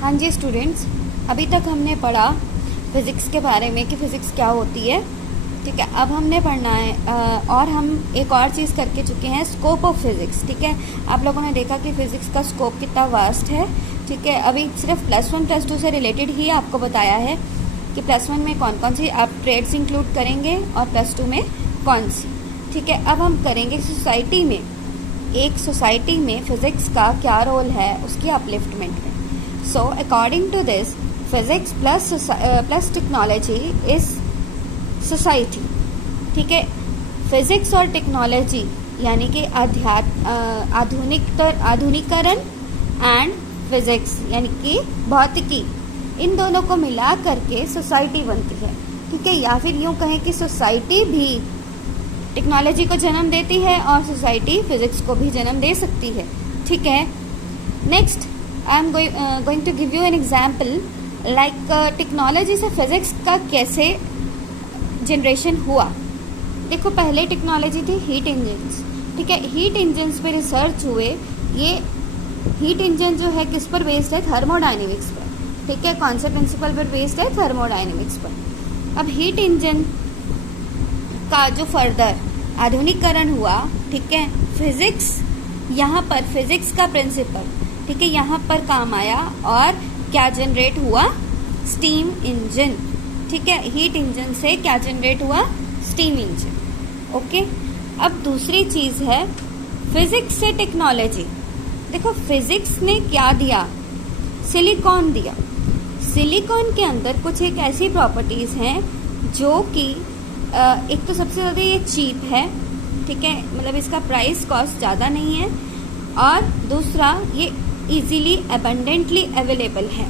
हाँ जी स्टूडेंट्स, अभी तक हमने पढ़ा फिज़िक्स के बारे में कि फ़िज़िक्स क्या होती है। ठीक है, अब हमने पढ़ना है और हम एक और चीज़ करके चुके हैं, स्कोप ऑफ फिज़िक्स। ठीक है, आप लोगों ने देखा कि फ़िज़िक्स का स्कोप कितना वास्ट है। ठीक है, अभी सिर्फ +1 +2 से रिलेटेड ही आपको बताया है कि +1 में कौन कौन सी आप ट्रेड्स इंक्लूड करेंगे और +2 में कौन सी। ठीक है, अब हम करेंगे सोसाइटी में, एक सोसाइटी में फ़िज़िक्स का क्या रोल है उसकी अपलिफ्टमेंट में। So according to this, physics plus technology is society. ठीक है, फिजिक्स और टेक्नोलॉजी यानी कि आधुनिकरण एंड फिजिक्स यानी कि भौतिकी, इन दोनों को मिला करके सोसाइटी बनती है। ठीक है, या फिर यूँ कहें कि सोसाइटी भी टेक्नोलॉजी को जन्म देती है और सोसाइटी फिजिक्स को भी जन्म दे सकती है। ठीक है, next I am going to give you an example like technology से फिज़िक्स का कैसे जनरेशन हुआ। देखो, पहले टेक्नोलॉजी थी हीट इंजन्स। ठीक है, हीट इंजन्स पे रिसर्च हुए। ये हीट इंजन जो है किस पर बेस्ड है? थर्मोडाइनमिक्स पर। ठीक है, कौन से प्रिंसिपल पर बेस्ड है? थर्मोडाइनमिक्स पर। अब हीट इंजन का जो फर्दर आधुनिकीकरण हुआ, ठीक है, फिज़िक्स यहाँ पर फिज़िक्स का प्रिंसिपल, ठीक है, यहाँ पर काम आया और क्या जनरेट हुआ? Steam engine. ठीक है, हीट इंजन से क्या जनरेट हुआ? Steam engine. ओके, अब दूसरी चीज़ है फिजिक्स से टेक्नोलॉजी। देखो, फिजिक्स ने क्या दिया? सिलिकॉन दिया। सिलिकॉन के अंदर कुछ एक ऐसी प्रॉपर्टीज़ हैं जो कि एक तो सबसे ज़्यादा ये चीप है। ठीक है, मतलब इसका प्राइस कॉस्ट ज़्यादा नहीं है, और दूसरा ये इजीली अबंडेंटली अवेलेबल है।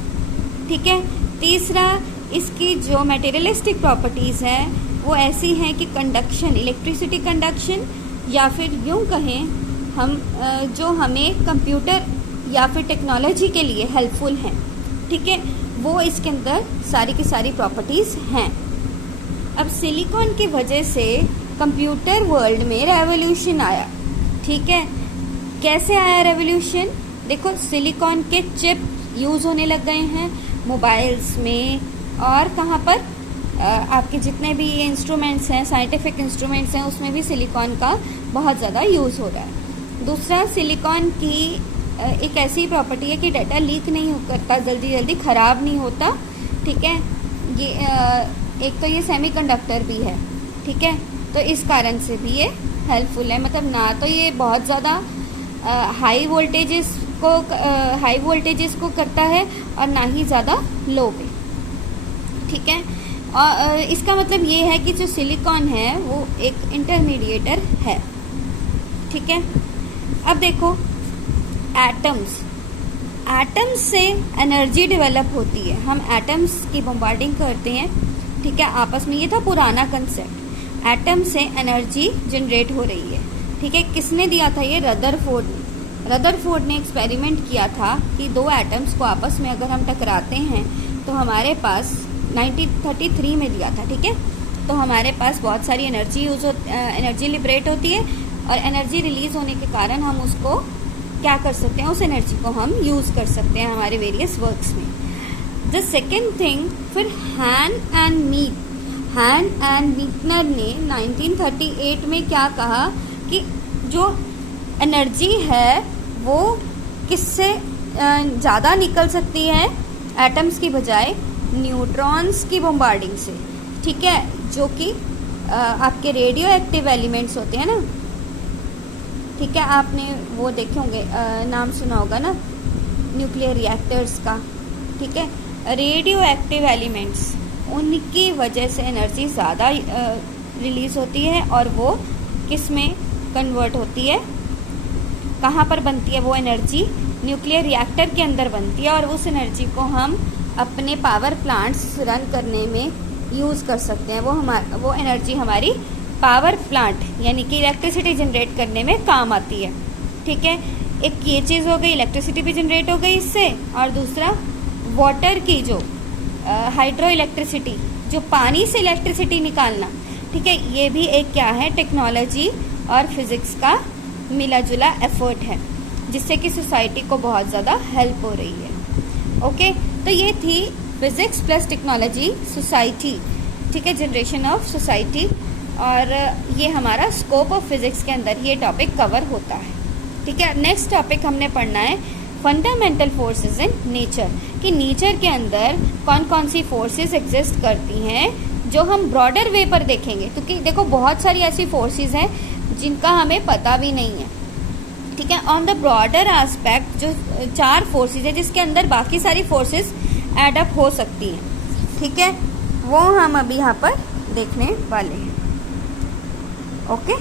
ठीक है, तीसरा इसकी जो मटेरियलिस्टिक प्रॉपर्टीज़ हैं वो ऐसी हैं कि कंडक्शन, इलेक्ट्रिसिटी कंडक्शन, या फिर यूँ कहें हम जो हमें कंप्यूटर या फिर टेक्नोलॉजी के लिए हेल्पफुल हैं। ठीक है, वो इसके अंदर सारी की सारी प्रॉपर्टीज़ हैं। अब सिलिकॉन की वजह से कंप्यूटर वर्ल्ड में रेवोल्यूशन आया। ठीक है, कैसे आया रेवोल्यूशन? देखो, सिलिकॉन के चिप यूज़ होने लग गए हैं मोबाइल्स में, और कहाँ पर आपके जितने भी ये इंस्ट्रूमेंट्स हैं, साइंटिफिक इंस्ट्रूमेंट्स हैं, उसमें भी सिलिकॉन का बहुत ज़्यादा यूज़ हो रहा है। दूसरा, सिलिकॉन की एक ऐसी प्रॉपर्टी है कि डाटा लीक नहीं करता, जल्दी जल्दी ख़राब नहीं होता। ठीक है, ये एक तो ये सेमीकंडक्टर भी है। ठीक है, तो इस कारण से भी ये हेल्पफुल है। मतलब ना तो ये बहुत ज़्यादा हाई वोल्टेजेस को करता है और ना ही ज़्यादा लो पे। ठीक है, और इसका मतलब ये है कि जो सिलिकॉन है वो एक इंटरमीडिएटर है। ठीक है, अब देखो, एटम्स से एनर्जी डेवलप होती है। हम एटम्स की बम्बार्डिंग करते हैं। ठीक है, आपस में, ये था पुराना कंसेप्ट। एटम से एनर्जी जनरेट हो रही है। ठीक है, किसने दिया था ये? रदरफोर्ड ने एक्सपेरिमेंट किया था कि दो एटम्स को आपस में अगर हम टकराते हैं तो हमारे पास 1933 में दिया था। ठीक है, तो हमारे पास बहुत सारी एनर्जी लिबरेट होती है, और एनर्जी रिलीज होने के कारण हम उसको क्या कर सकते हैं? उस एनर्जी को हम यूज़ कर सकते हैं हमारे वेरियस वर्क्स में। द सेकेंड थिंग, फिर हैन एंड मीटनर ने 1938 में क्या कहा कि जो एनर्जी है वो किससे ज़्यादा निकल सकती है एटम्स की बजाय? न्यूट्रॉन्स की बम्बार्डिंग से। ठीक है, जो कि आपके रेडियो एक्टिव एलिमेंट्स होते हैं ना। ठीक है, आपने वो देखे होंगे, नाम सुना होगा ना न्यूक्लियर रिएक्टर्स का। ठीक है, रेडियो एक्टिव एलिमेंट्स, उनकी वजह से एनर्जी ज़्यादा रिलीज़ होती है, और वो किस में कन्वर्ट होती है? कहाँ पर बनती है वो एनर्जी? न्यूक्लियर रिएक्टर के अंदर बनती है, और उस एनर्जी को हम अपने पावर प्लांट्स रन करने में यूज़ कर सकते हैं। वो एनर्जी हमारी पावर प्लांट यानी कि इलेक्ट्रिसिटी जनरेट करने में काम आती है। ठीक है, एक ये चीज़ हो गई, इलेक्ट्रिसिटी भी जनरेट हो गई इससे, और दूसरा वाटर की जो हाइड्रो इलेक्ट्रिसिटी, जो पानी से इलेक्ट्रिसिटी निकालना। ठीक है, ये भी एक क्या है? टेक्नोलॉजी और फिज़िक्स का मिला जुला एफर्ट है, जिससे कि सोसाइटी को बहुत ज़्यादा हेल्प हो रही है। ओके, तो ये थी फिजिक्स प्लस टेक्नोलॉजी सोसाइटी, ठीक है, जनरेशन ऑफ सोसाइटी, और ये हमारा स्कोप ऑफ फिजिक्स के अंदर ये टॉपिक कवर होता है, ठीक है। नेक्स्ट टॉपिक हमने पढ़ना है फंडामेंटल फोर्सेस इन नेचर, कि नेचर के अंदर कौन कौन सी फोर्सेस एग्जिस्ट करती हैं, जो हम ब्रॉडर वे पर देखेंगे, क्योंकि देखो बहुत सारी ऐसी फोर्सेस हैं जिनका हमें पता भी नहीं है, ठीक है। ऑन द ब्रॉडर एस्पेक्ट जो 4 फोर्सेस है जिसके अंदर बाकी सारी फोर्सेस एड अप हो सकती हैं, ठीक है, वो हम अभी यहाँ पर देखने वाले हैं। ओके।